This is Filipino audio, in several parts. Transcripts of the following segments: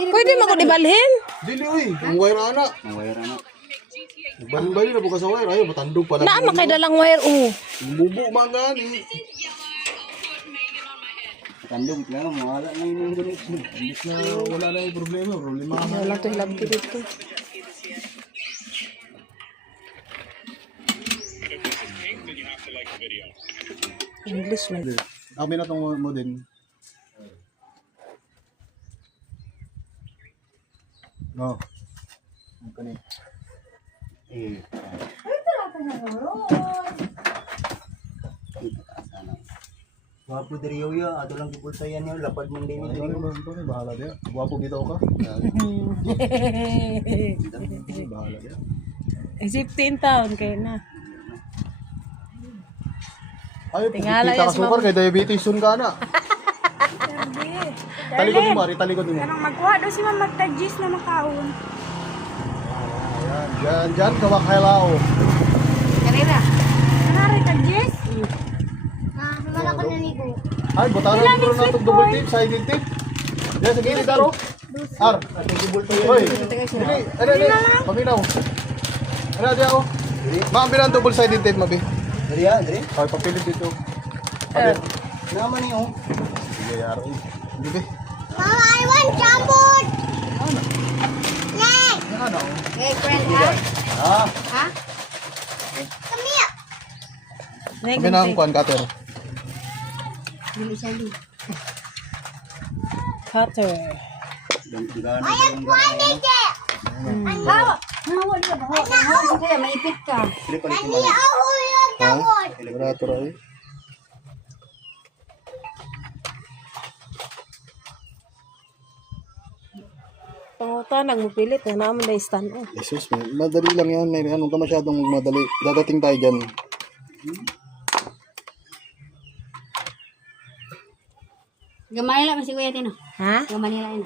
Pwede mo ko dibalhin? Dili uy, ang wire ana. Ang wire na. Bali na bukas sa wire ayo matandog pala. Naa man kay dalang wire Bubo man gani. Tandong lang, mawala na yung connection. Imbis na wala na yung problema. Wala to hilab dito. English man. Kami na tong mo din. No. Ang kani. Eh. Wapo dari ya, ato lang kipulsa yan yun, lapad mong din ito. Bahala dia. Guwapo bitaw ka. Bahala dia. 15 taon kayo na. Ay, Tingala kita yan ka si sukar kay diabetes sun ka na. Talikod mo mari, talikod mo. Kanang magkuha daw si Mama Tagis na makaon. Ayan, dyan kawak hello. Kanina. Kanari Tagis? Wala ko naligo. Ay, butaran mo na itong double tip, sided tip. Yan, sige, hindi taro. Ar, hoy. Dili, ano, paminaw. Ano, di ako. Maambi na ang double sided tip, mabi. Dari ya, dari. Ay, papilit dito. Naman niyo. Sige, yaro. Hindi. Mama, I want jambon! Ano? Hey, friend, ha? Ah, Ha? Come here! kami na ang kuhan, cutter. Bili siya din. Cutter. I am trying it! Hawa! Hawa niya ba? Hawa si kuya, maipit ka. Nani ako yung tawon! Liberator ay. Pangutan, nagmupilit. Na naman na stand. Jesus, madali lang yan. May anong ka masyadong madali. Dadating tayo dyan. Gamanila man si kuya Tino. Ha? Gamanila yun.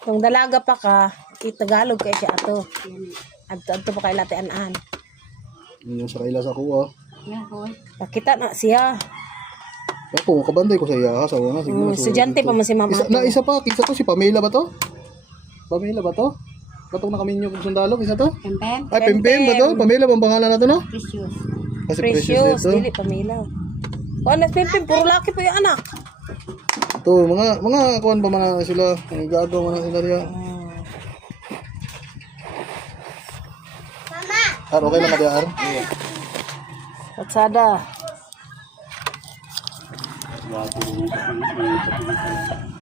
Kung dalaga pa ka, itagalog kay siya ato. Adto pa kay latian-an. Yun yung sa kaila sa kuha. Yeah, kuya. Pakita na siya. Ako, kabantay ko sa iya. Sawa nga, siguro. Estudyante pa man si mama. Isa pa, isa to, si Pamela ba to? Pamela ba to? Batong nakaminyo kung sundalo, isa to? Pempem? Ay, Pimpim ba to? Pamela bang pangalan na to, no? Precious. Kasi Precious, dito. dili pamila. Oh, nagpimpim, puro laki po yung anak. Ito, mga kuhan pa man na sila. Ang gagawa man na sila diya. Mama! Ar, okay lang ka diya, Ar? Patsada.